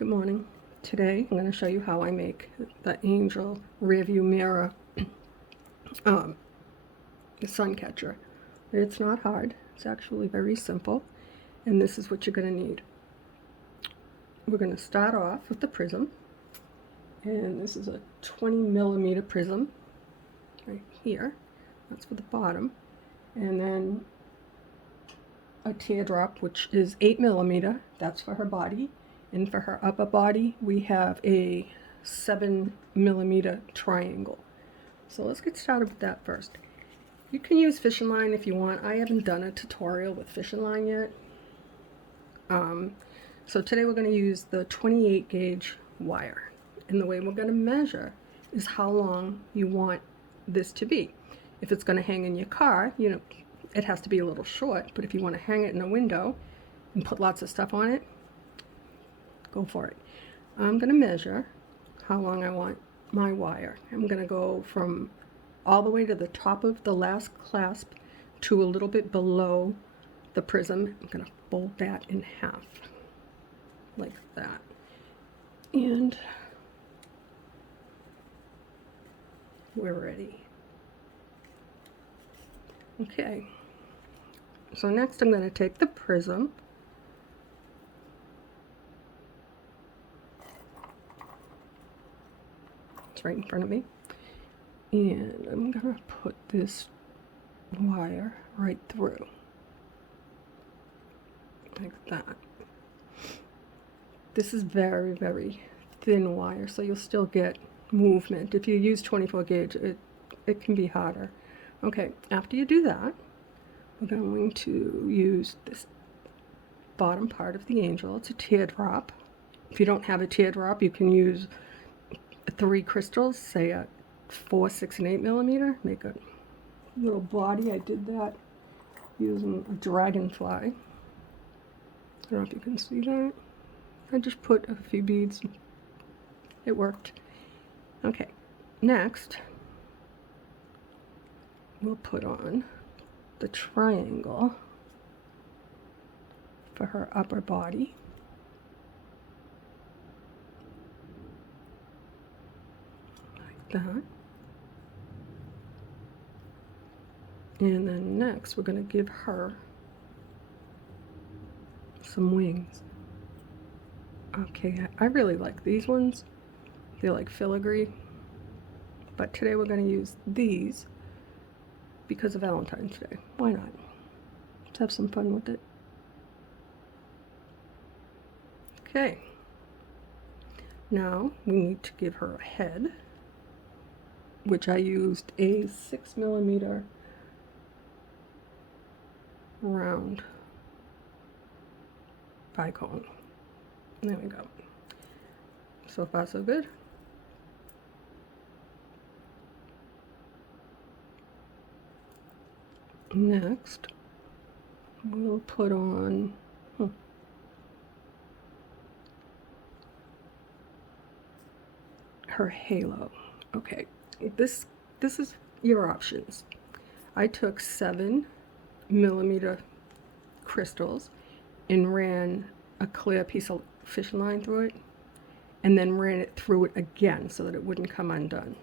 Good morning. Today I'm going to show you how I make the angel rear view mirror the sun catcher. It's not hard. It's actually very simple, and this is what you're going to need. We're going to start off with the prism, and this is a 20mm prism right here. That's for the bottom, and then a teardrop, which is 8mm. That's for her body. And for her upper body, we have a 7mm triangle. So let's get started with that first. You can use fishing line if you want. I haven't done a tutorial with fishing line yet. So today we're going to use the 28 gauge wire. And the way we're going to measure is how long you want this to be. If it's going to hang in your car, you know, it has to be a little short. But if you want to hang it in a window and put lots of stuff on it, go for it. I'm going to measure how long I want my wire. I'm going to go from all the way to the top of the last clasp to a little bit below the prism. I'm going to fold that in half like that. And we're ready. Okay. So next I'm going to take the prism . Right in front of me, and I'm gonna put this wire right through like that. This is very, very thin wire, so you'll still get movement. If you use 24 gauge, it can be harder. Okay, after you do that, we're going to use this bottom part of the angel. It's a teardrop. If you don't have a teardrop, you can use 3 crystals, say a 4, 6, and 8mm. Make a little body. I did that using a dragonfly. I don't know if you can see that. I just put a few beads. It worked. Okay, next we'll put on the triangle for her upper body. That. And then next we're going to give her some wings. Okay, I really like these ones. They're like filigree, but today we're going to use these because of Valentine's Day. Why not? Let's have some fun with it. Okay, now we need to give her a head, which I used a 6mm round Bicone. There we go. So far, so good. Next, we'll put on her halo. Okay. This is your options. I took 7mm crystals and ran a clear piece of fishing line through it, and then ran it through it again so that it wouldn't come undone.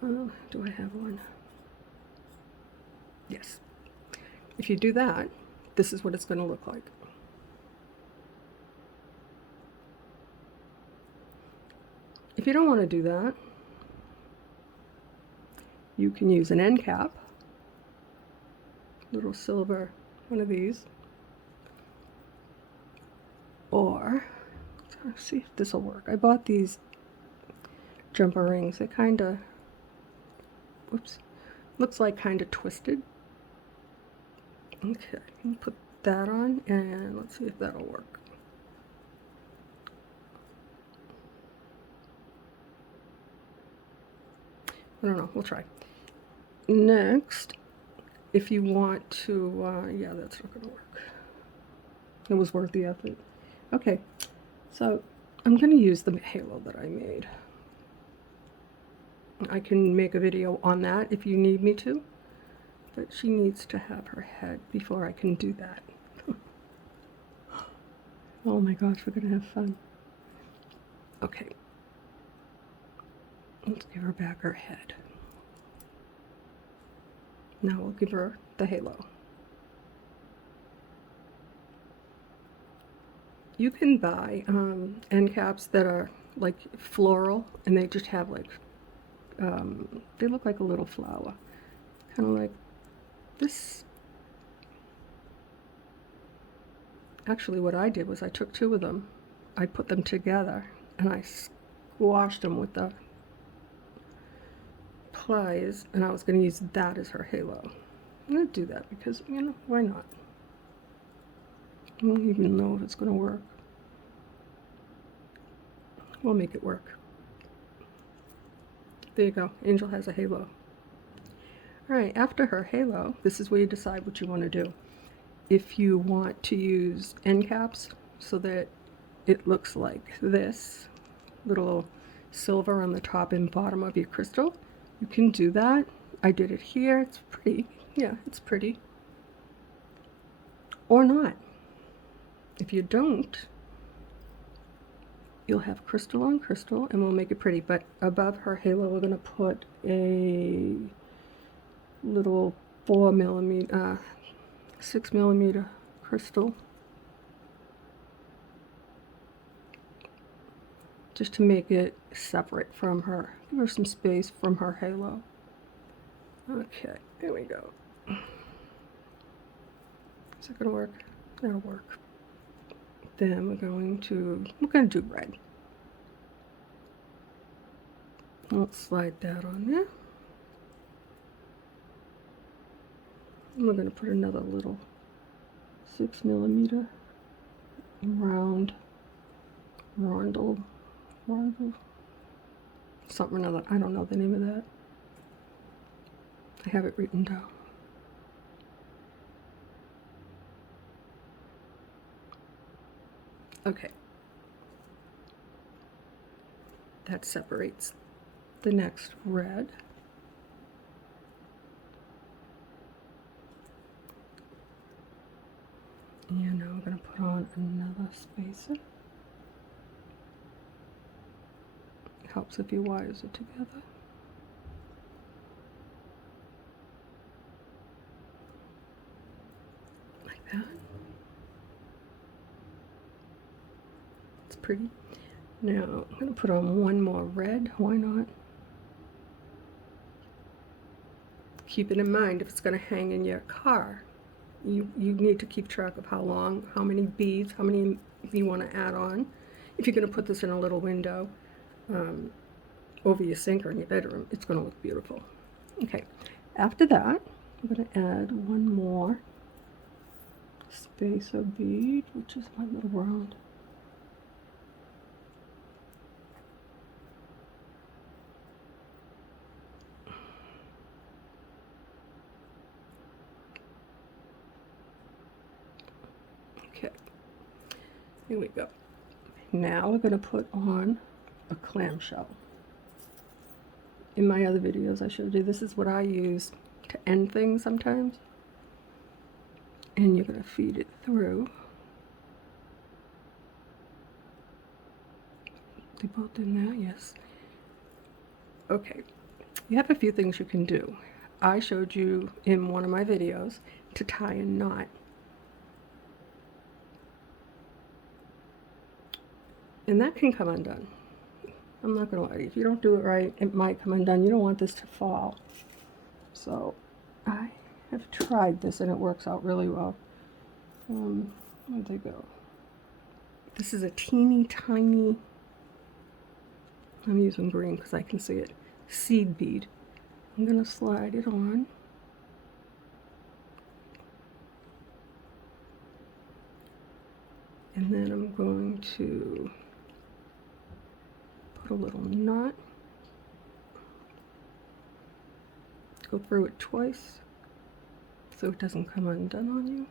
Do I have one? Yes. If you do that, this is what it's going to look like. If you don't want to do that, you can use an end cap, little silver, one of these, or let's see if this will work. I bought these jumper rings. They kind of, whoops, looks like kind of twisted. Okay, put that on, and let's see if that'll work. I don't know, we'll try. Next, if you want to, yeah, that's not going to work. It was worth the effort. Okay, so I'm going to use the halo that I made. I can make a video on that if you need me to, but she needs to have her head before I can do that. Oh my gosh, we're gonna have fun. Okay. Let's give her back her head. Now we'll give her the halo. You can buy end caps that are like floral, and they just have like, they look like a little flower. Kind of like this. Actually, what I did was I took two of them, I put them together, and I squashed them with the pliers, and I was going to use that as her halo. I'm going to do that because, you know, why not? I don't even know if it's going to work. We'll make it work. There you go. Angel has a halo. All right, after her halo, this is where you decide what you want to do. If you want to use end caps so that it looks like this, little silver on the top and bottom of your crystal, you can do that. I did it here. It's pretty. Yeah, it's pretty. Or not. If you don't, you'll have crystal on crystal, and we'll make it pretty. But above her halo, we're going to put a little 6mm crystal, just to make it separate from her. Give her some space from her halo. Okay, there we go. Is that gonna work? That'll work. Then we're gonna do red. Let's slide that on there. And we're gonna put another little 6mm round rondel, something or another. I don't know the name of that. I have it written down. Okay. That separates the next red. And now we're going to put on another spacer. It helps if you wires it together. Like that. It's pretty. Now I'm going to put on one more red. Why not? Keep it in mind, if it's going to hang in your car, you need to keep track of how long, how many beads, how many you want to add on. If you're going to put this in a little window over your sink or in your bedroom, it's going to look beautiful. Okay, after that, I'm going to add one more spacer bead, which is my little round. Okay, here we go. Now we're going to put on a clamshell. In my other videos I showed you, this is what I use to end things sometimes. And you're going to feed it through. They both in there, yes. Okay, you have a few things you can do. I showed you in one of my videos to tie a knot. And that can come undone. I'm not going to lie to you. If you don't do it right, it might come undone. You don't want this to fall. So I have tried this and it works out really well. Where'd they go? This is a teeny tiny, I'm using green because I can see it, seed bead. I'm going to slide it on. And then I'm going to put a little knot. Go through it twice so it doesn't come undone on you.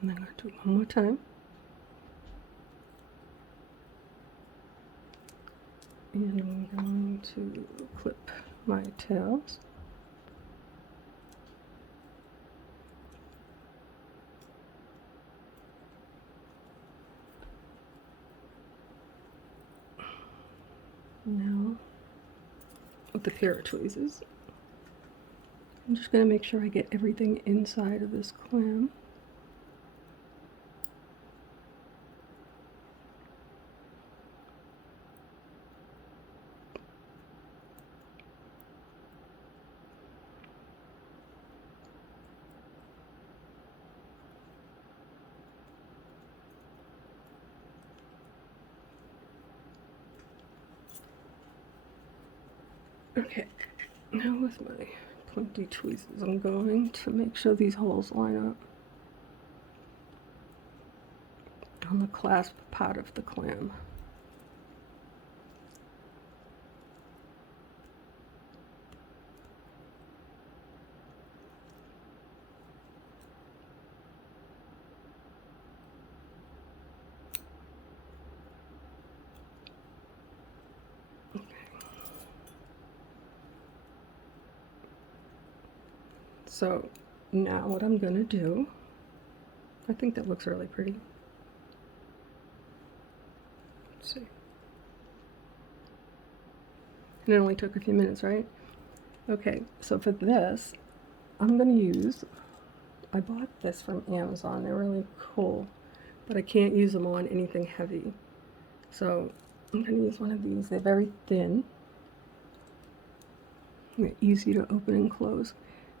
And I'm going to do it one more time. And I'm going to clip my tails. Now, with a pair of tweezers, I'm just going to make sure I get everything inside of this clam. Okay, now with my pointy tweezers, I'm going to make sure these holes line up on the clasp part of the clam. So now what I'm going to do, I think that looks really pretty. Let's see. And it only took a few minutes, right? Okay, so for this, I'm going to use, I bought this from Amazon. They're really cool, but I can't use them on anything heavy. So I'm going to use one of these. They're very thin. They're easy to open and close.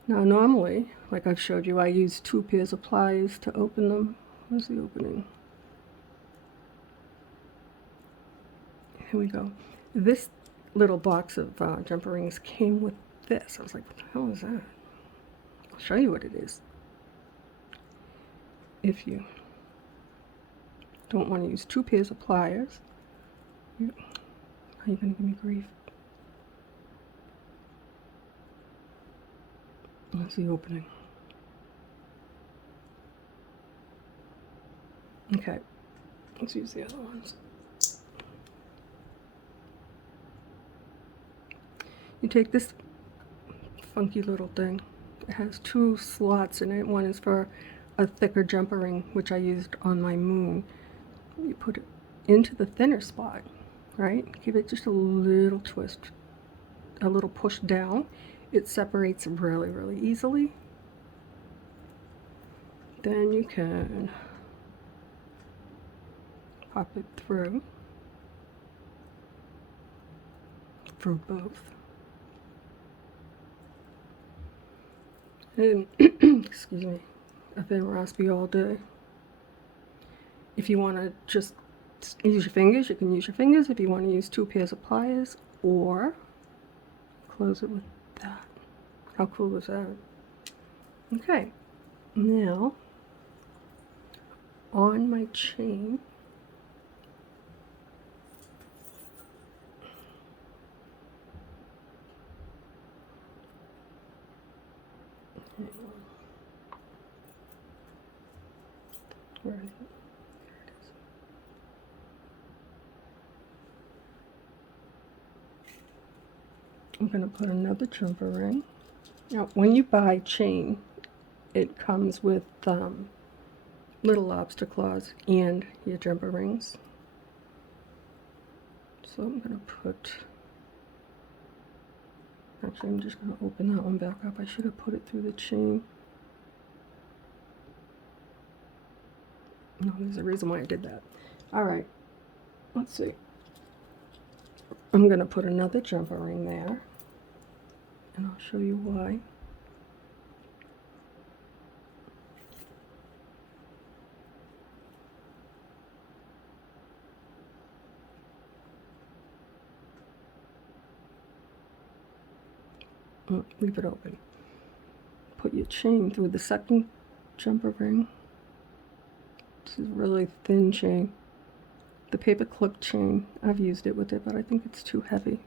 Now normally, like I've showed you, I use 2 pairs of pliers to open them. Where's the opening? Here we go. This little box of jumper rings came with this. I was like, what the hell is that? I'll show you what it is. If you don't want to use 2 pairs of pliers, are you going to give me grief? That's the opening. Okay, let's use the other ones. You take this funky little thing. It has 2 slots in it. One is for a thicker jumper ring, which I used on my moon. You put it into the thinner spot, right? Give it just a little twist, a little push down. It separates really, really easily. Then you can pop it through both. And excuse me, I've been raspy all day. If you want to just use your fingers, you can use your fingers. If you want to use 2 pairs of pliers, or close it with that. How cool is that? Okay, now on my chain, where is it? There it is. I'm going to put another jumper ring. Now, when you buy chain, it comes with little lobster claws and your jumper rings. So I'm going to put, actually I'm just going to open that one back up. I should have put it through the chain. No, there's a reason why I did that. Alright, let's see. I'm going to put another jumper ring there, and I'll show you why. Leave it open. Put your chain through the second jumper ring. This is really thin chain. The paper clip chain, I've used it with it, but I think it's too heavy.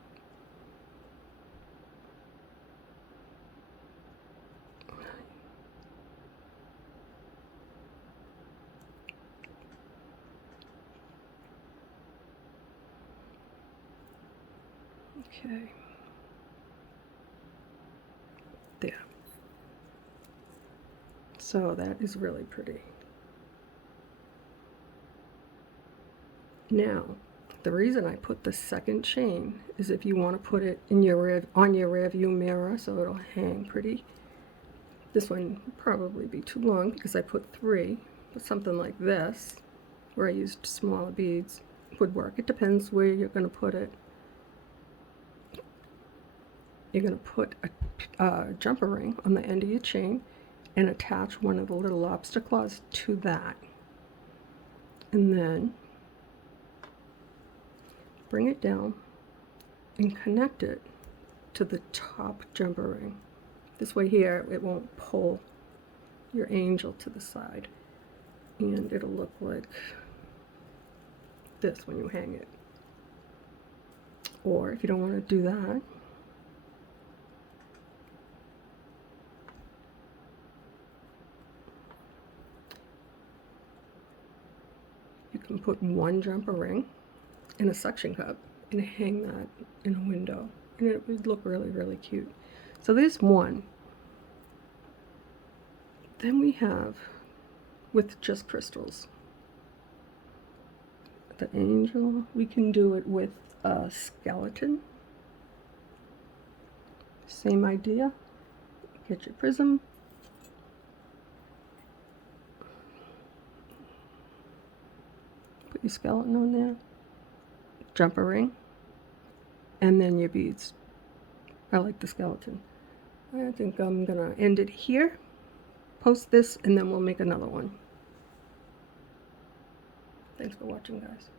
Okay. There. So that is really pretty. Now, the reason I put the second chain is if you want to put it in your on your rear view mirror so it'll hang pretty. This one would probably be too long because I put 3, but something like this, where I used smaller beads, would work. It depends where you're going to put it. You're going to put a jumper ring on the end of your chain and attach one of the little lobster claws to that. And then bring it down and connect it to the top jumper ring. This way here, it won't pull your angel to the side. And it'll look like this when you hang it. Or if you don't want to do that, you can put one jumper ring in a suction cup and hang that in a window. And it would look really, really cute. So there's one. Then we have with just crystals. The angel, we can do it with a skeleton. Same idea. Get your prism. Put your skeleton on there. Jumper ring. And then your beads. I like the skeleton. I think I'm gonna end it here. Post this and then we'll make another one. Thanks for watching, guys.